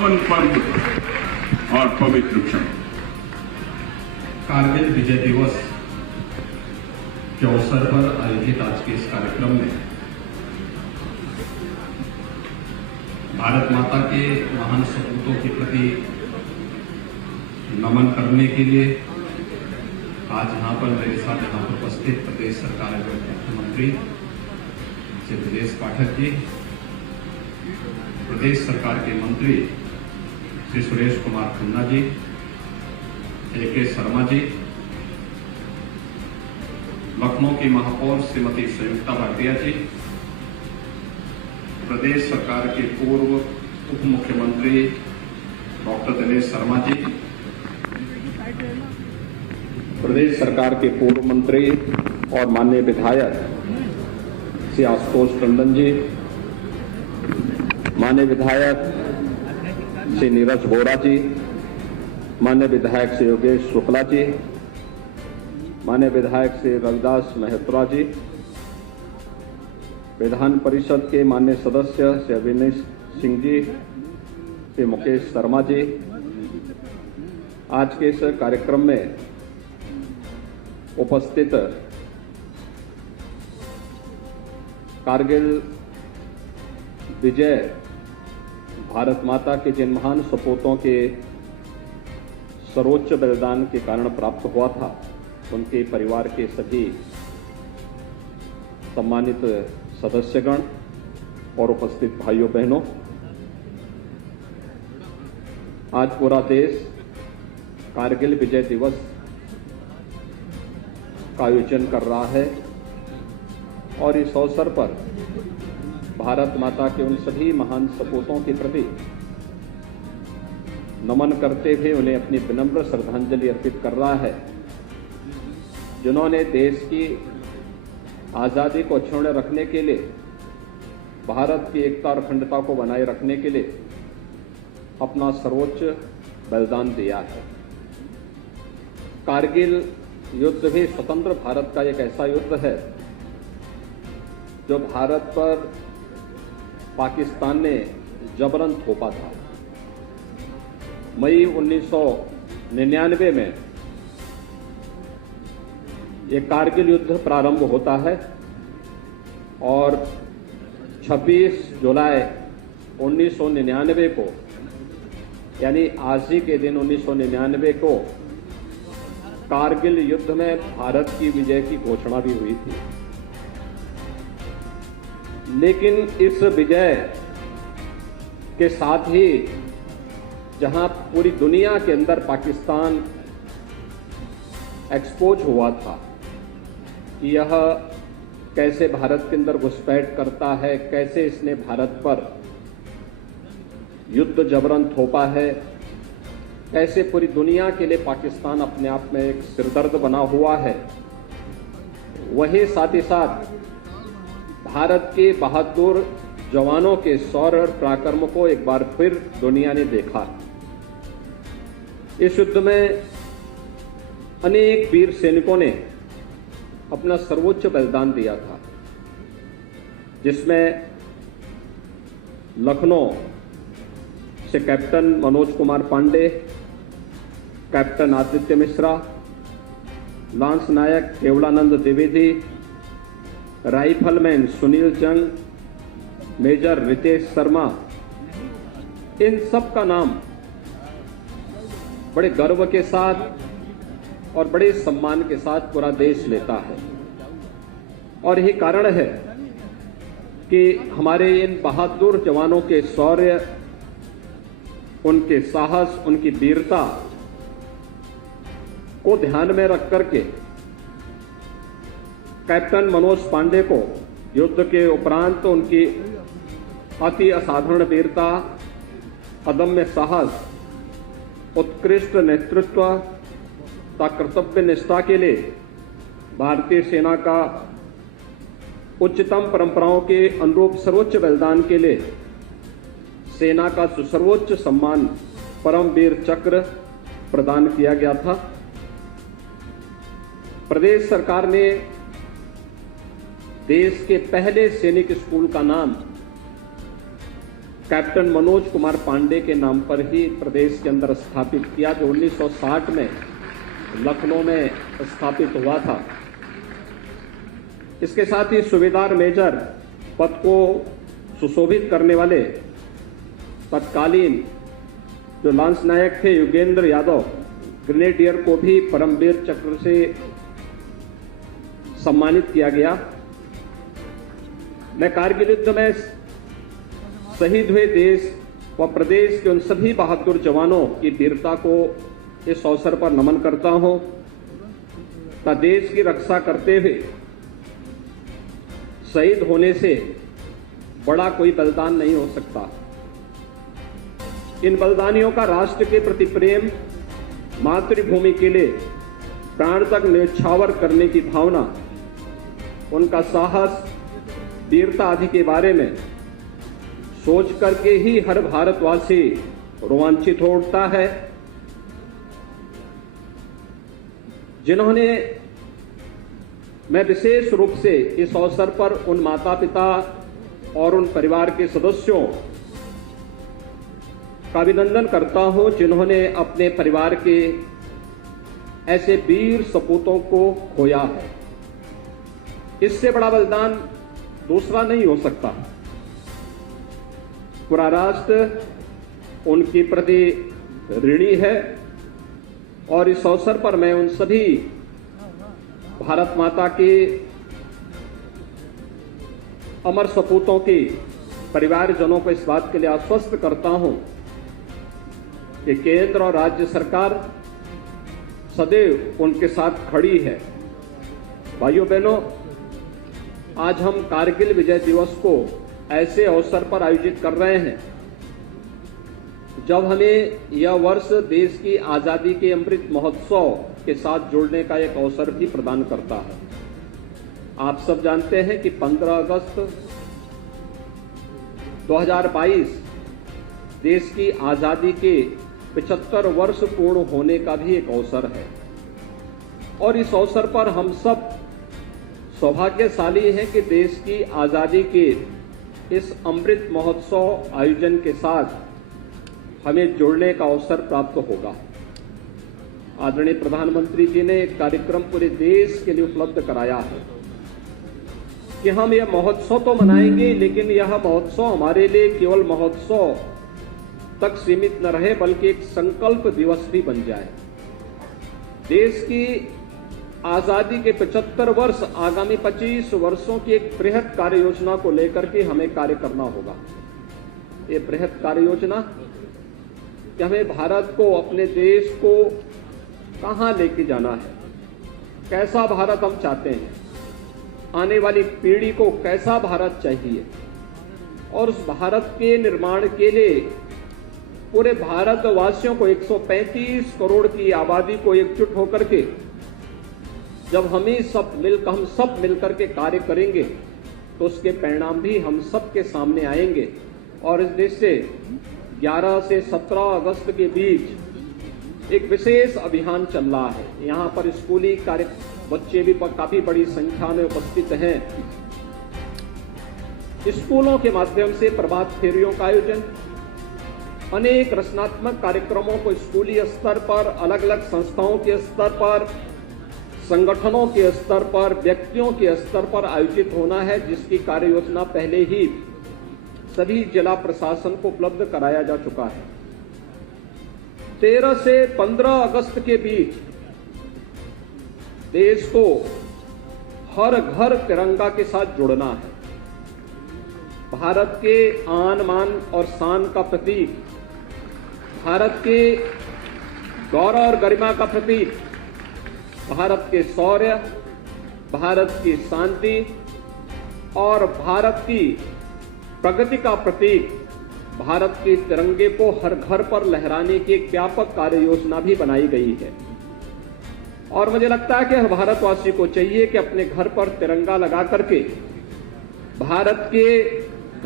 पावन पर्व और पवित्र क्षण। कारगिल विजय दिवस के अवसर पर आयोजित आज के इस कार्यक्रम में भारत माता के महान सपूतों के प्रति नमन करने के लिए आज यहाँ पर मेरे साथ यहाँ पर उपस्थित प्रदेश सरकार के मुख्यमंत्री श्री ब्रजेश पाठक जी, प्रदेश सरकार के मंत्री श्री सुरेश कुमार खन्ना जी, ए.के. शर्मा जी, लखनऊ की महापौर श्रीमती संयुक्ता भाटिया जी, प्रदेश सरकार के पूर्व उप मुख्यमंत्री डॉक्टर दिनेश शर्मा जी, प्रदेश सरकार के पूर्व मंत्री और माननीय विधायक श्री आशुतोष टंडन जी, माननीय विधायक श्री नीरज वोरा जी, माननीय विधायक श्री योगेश शुक्ला जी, माननीय विधायक श्री रविदास मेहत्रा जी, विधान परिषद के माननीय सदस्य श्री अविनेश सिंह जी, श्री मुकेश शर्मा जी, आज के इस कार्यक्रम में उपस्थित कारगिल विजय भारत माता के जिन महान सपूतों के सर्वोच्च बलिदान के कारण प्राप्त हुआ था, उनके परिवार के सभी सम्मानित सदस्यगण और उपस्थित भाइयों बहनों, आज पूरा देश कारगिल विजय दिवस का आयोजन कर रहा है और इस अवसर पर भारत माता के उन सभी महान सपूतों के प्रति नमन करते हुए उन्हें अपनी विनम्र श्रद्धांजलि अर्पित कर रहा है, जिन्होंने देश की आजादी को अक्षुण्ण रखने के लिए, भारत की एकता और अखंडता को बनाए रखने के लिए अपना सर्वोच्च बलिदान दिया है। कारगिल युद्ध भी स्वतंत्र भारत का एक ऐसा युद्ध है जो भारत पर पाकिस्तान ने जबरन थोपा था। मई 1999 में ये कारगिल युद्ध प्रारंभ होता है और 26 जुलाई 1999 को, यानी आज ही के दिन 1999 को कारगिल युद्ध में भारत की विजय की घोषणा भी हुई थी। लेकिन इस विजय के साथ ही जहां पूरी दुनिया के अंदर पाकिस्तान एक्सपोज हुआ था कि यह कैसे भारत के अंदर घुसपैठ करता है, कैसे इसने भारत पर युद्ध जबरन थोपा है, कैसे पूरी दुनिया के लिए पाकिस्तान अपने आप में एक सिरदर्द बना हुआ है, वही साथ ही साथ भारत के बहादुर जवानों के शौर्य और पराक्रम को एक बार फिर दुनिया ने देखा। इस युद्ध में अनेक वीर सैनिकों ने अपना सर्वोच्च बलिदान दिया था, जिसमें लखनऊ से captain Manoj Kumar Pandey, captain Aditya Mishra, lance Naik Kewalanand Dwivedi, rifleman Sunil Jang, major Ritesh Sharma, इन सब का नाम बड़े गर्व के साथ और बड़े सम्मान के साथ पूरा देश लेता है। और यही कारण है कि हमारे इन बहादुर जवानों के शौर्य, उनके साहस, उनकी वीरता को ध्यान में रख करके कैप्टन मनोज पांडे को युद्ध के उपरांत उनकी अति असाधारण वीरता, अदम्य साहस, उत्कृष्ट नेतृत्व तथा कर्तव्य निष्ठा के लिए भारतीय सेना का उच्चतम परंपराओं के अनुरूप सर्वोच्च बलिदान के लिए सेना का सर्वोच्च सम्मान परमवीर चक्र प्रदान किया गया था। प्रदेश सरकार ने देश के पहले सैनिक स्कूल का नाम कैप्टन मनोज कुमार पांडे के नाम पर ही प्रदेश के अंदर स्थापित किया, जो 1960 में लखनऊ में स्थापित हुआ था। इसके साथ ही सूबेदार मेजर पद को सुशोभित करने वाले तत्कालीन जो लांस नायक थे युगेंद्र यादव ग्रेनेडियर को भी परमवीर चक्र से सम्मानित किया गया। मैं कारगिल युद्ध में शहीद हुए देश व प्रदेश के उन सभी बहादुर जवानों की वीरता को इस अवसर पर नमन करता हूं तथा देश की रक्षा करते हुए शहीद होने से बड़ा कोई बलिदान नहीं हो सकता। इन बलिदानियों का राष्ट्र के प्रति प्रेम, मातृभूमि के लिए प्राण तक न्यौछावर करने की भावना, उनका साहस, वीरता आदि के बारे में सोच करके ही हर भारतवासी रोमांचित हो उठता है। जिन्होंने, मैं विशेष रूप से इस अवसर पर उन माता पिता और उन परिवार के सदस्यों का अभिनंदन करता हूं जिन्होंने अपने परिवार के ऐसे वीर सपूतों को खोया है। इससे बड़ा बलिदान दूसरा नहीं हो सकता। पूरा राष्ट्र उनके प्रति ऋणी है और इस अवसर पर मैं उन सभी भारत माता के अमर सपूतों के परिवारजनों को इस बात के लिए आश्वस्त करता हूं कि केंद्र और राज्य सरकार सदैव उनके साथ खड़ी है। भाइयों बहनों, आज हम कारगिल विजय दिवस को ऐसे अवसर पर आयोजित कर रहे हैं जब हमें यह वर्ष देश की आजादी के अमृत महोत्सव के साथ जुड़ने का एक अवसर भी प्रदान करता है। आप सब जानते हैं कि 15 अगस्त 2022 देश की आजादी के 75 वर्ष पूर्ण होने का भी एक अवसर है और इस अवसर पर हम सब सौभाग्यशाली हैं कि देश की आजादी के इस अमृत महोत्सव आयोजन के साथ हमें जुड़ने का अवसर प्राप्त होगा। आदरणीय प्रधानमंत्री जी ने एक कार्यक्रम पूरे देश के लिए उपलब्ध कराया है कि हम यह महोत्सव तो मनाएंगे, लेकिन यह महोत्सव हमारे लिए केवल महोत्सव तक सीमित न रहे बल्कि एक संकल्प दिवस भी बन जाए। देश की आजादी के 75 वर्ष, आगामी 25 वर्षों की एक बृहद कार्य योजना को लेकर के हमें कार्य करना होगा। ये बृहद कार्य योजना कि हमें भारत को, अपने देश को कहां लेके जाना है, कैसा भारत हम चाहते हैं, आने वाली पीढ़ी को कैसा भारत चाहिए और उस भारत के निर्माण के लिए पूरे भारतवासियों को 135 करोड़ की आबादी को एकजुट होकर के जब हम सब मिलकर के कार्य करेंगे तो उसके परिणाम भी हम सब के सामने आएंगे। और इस देश से 11 से 17 अगस्त के बीच एक विशेष अभियान चल रहा है। यहाँ पर स्कूली बच्चे भी काफी बड़ी संख्या में उपस्थित हैं। स्कूलों के माध्यम से प्रभात फेरियों का आयोजन, अनेक रचनात्मक कार्यक्रमों को स्कूली स्तर पर, अलग अलग संस्थाओं के स्तर पर, संगठनों के स्तर पर, व्यक्तियों के स्तर पर आयोजित होना है, जिसकी कार्य योजना पहले ही सभी जिला प्रशासन को उपलब्ध कराया जा चुका है। 13 से 15 अगस्त के बीच देश को हर घर तिरंगा के साथ जुड़ना है। भारत के आन मान और शान का प्रतीक, भारत के गौरव और गरिमा का प्रतीक, भारत के शौर्य, भारत की शांति और भारत की प्रगति का प्रतीक, भारत के तिरंगे को हर घर पर लहराने की एक व्यापक कार्य योजना भी बनाई गई है। और मुझे लगता है कि हर भारतवासी को चाहिए कि अपने घर पर तिरंगा लगा करके भारत के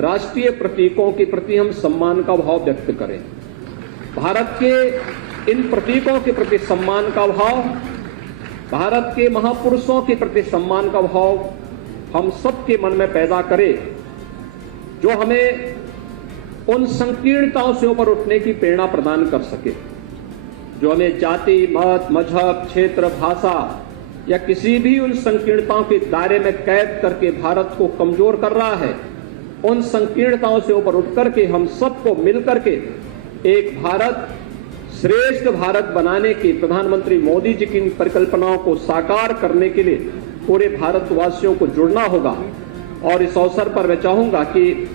राष्ट्रीय प्रतीकों के प्रति हम सम्मान का भाव व्यक्त करें। भारत के इन प्रतीकों के प्रति सम्मान का भाव, भारत के महापुरुषों के प्रति सम्मान का भाव हम सबके मन में पैदा करें, जो हमें उन संकीर्णताओं से ऊपर उठने की प्रेरणा प्रदान कर सके जो हमें जाति, मत, मजहब, क्षेत्र, भाषा या किसी भी उन संकीर्णताओं के दायरे में कैद करके भारत को कमजोर कर रहा है। उन संकीर्णताओं से ऊपर उठ करके हम सबको मिलकर के एक भारत, श्रेष्ठ भारत बनाने की प्रधानमंत्री मोदी जी की परिकल्पनाओं को साकार करने के लिए पूरे भारतवासियों को जुड़ना होगा। और इस अवसर पर मैं चाहूंगा कि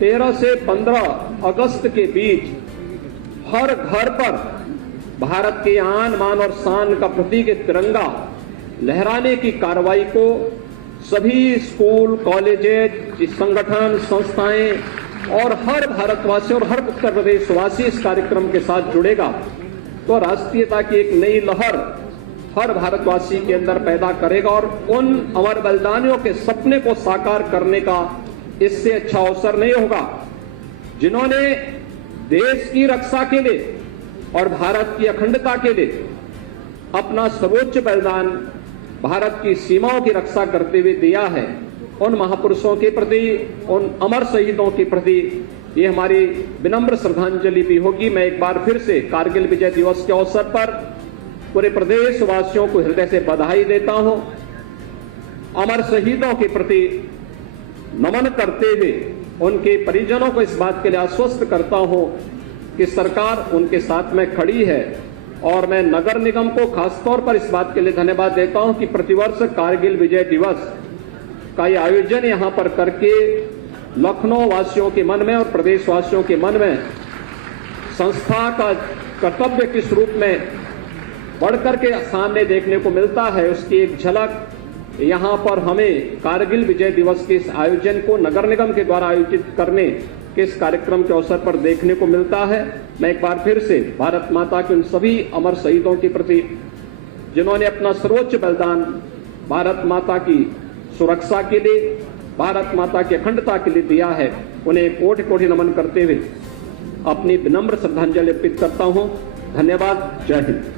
13 से 15 अगस्त के बीच हर घर पर भारत के आन, मान और शान का प्रतीक तिरंगा लहराने की कार्रवाई को सभी स्कूल, कॉलेजेज, संगठन, संस्थाएं और हर भारतवासी और हर उत्तर प्रदेशवासी इस कार्यक्रम के साथ जुड़ेगा तो राष्ट्रीयता की एक नई लहर हर भारतवासी के अंदर पैदा करेगा और उन अमर बलिदानियों के सपने को साकार करने का इससे अच्छा अवसर नहीं होगा जिन्होंने देश की रक्षा के लिए और भारत की अखंडता के लिए अपना सर्वोच्च बलिदान भारत की सीमाओं की रक्षा करते हुए दिया है। उन महापुरुषों के प्रति, उन अमर शहीदों के प्रति ये हमारी विनम्र श्रद्धांजलि भी होगी। मैं एक बार फिर से कारगिल विजय दिवस के अवसर पर पूरे प्रदेशवासियों को हृदय से बधाई देता हूं। अमर शहीदों के प्रति नमन करते हुए उनके परिजनों को इस बात के लिए आश्वस्त करता हूं कि सरकार उनके साथ में खड़ी है और मैं नगर निगम को खासतौर पर इस बात के लिए धन्यवाद देता हूं कि प्रतिवर्ष कारगिल विजय दिवस का ये आयोजन यहां पर करके लखनऊ वासियों के मन में और प्रदेशवासियों के मन में संस्था का कर्तव्य किस रूप में बढ़कर के सामने देखने को मिलता है उसकी एक झलक यहां पर हमें कारगिल विजय दिवस के इस आयोजन को नगर निगम के द्वारा आयोजित करने के इस कार्यक्रम के अवसर पर देखने को मिलता है। मैं एक बार फिर से भारत माता के उन सभी अमर शहीदों के प्रति जिन्होंने अपना सर्वोच्च बलिदान भारत माता की सुरक्षा के लिए, भारत माता की अखंडता के लिए दिया है, उन्हें कोटि कोटि नमन करते हुए अपनी विनम्र श्रद्धांजलि अर्पित करता हूं। धन्यवाद। जय हिंद।